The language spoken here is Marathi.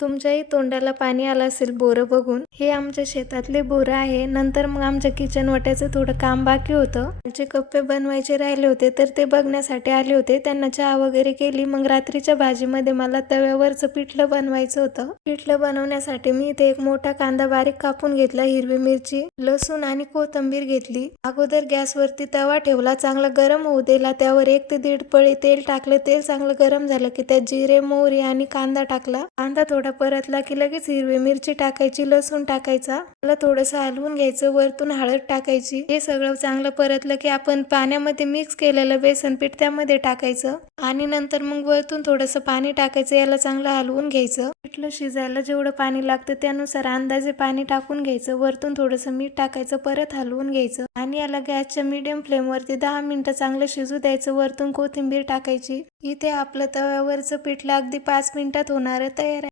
तुमच्याही तोंडाला पाणी आलं असेल बोरं बघून. हे आमच्या शेतातले बोरं आहे. नंतर मग आमच्या किचन वाट्याचं थोडं काम बाकी होतं. आमचे कप्पे बनवायचे राहिले होते तर ते बघण्यासाठी आले होते. त्यांना चहा वगैरे केली. मग रात्रीच्या भाजीमध्ये मला तव्यावरचं पिठलं बनवायचं होतं. पिठलं बनवण्यासाठी मी इथे एक मोठा कांदा बारीक कापून घेतला, हिरवी मिरची, लसूण आणि कोथिंबीर घेतली. अगोदर गॅसवरती तवा ठेवला, चांगला गरम होऊ दिला. त्यावर 1 ते 1.5 पळी तेल टाकलं. तेल चांगलं गरम झालं की त्यात जिरे, मोहरी आणि कांदा टाकला. कांदा थोडा परतला की लगेच हिरवी मिरची टाकायची, लसूण टाकायचा. त्याला थोडंसं हलवून घ्यायचं. वरतून हळद टाकायची. हे सगळं चांगलं परतलं की आपण पाण्यामध्ये मिक्स केलेलं बेसन पीठ त्यामध्ये टाकायचं आणि नंतर मग वरतून थोडंसं पाणी टाकायचं. याला चांगलं हलवून घ्यायचं. पिठलं शिजायला जेवढं पाणी लागतं त्यानुसार अंदाजे पाणी टाकून घ्यायचं. वरतून थोडंसं मीठ टाकायचं, परत हलवून घ्यायचं आणि याला गॅसच्या मीडियम फ्लेमवरती 10 मिनिटं चांगलं शिजू द्यायचं. वरतून कोथिंबीर टाकायची. इथे आपलं तव्यावरचं पिठलं अगदी 5 मिनिटात होणारं तयार आहे.